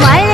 smile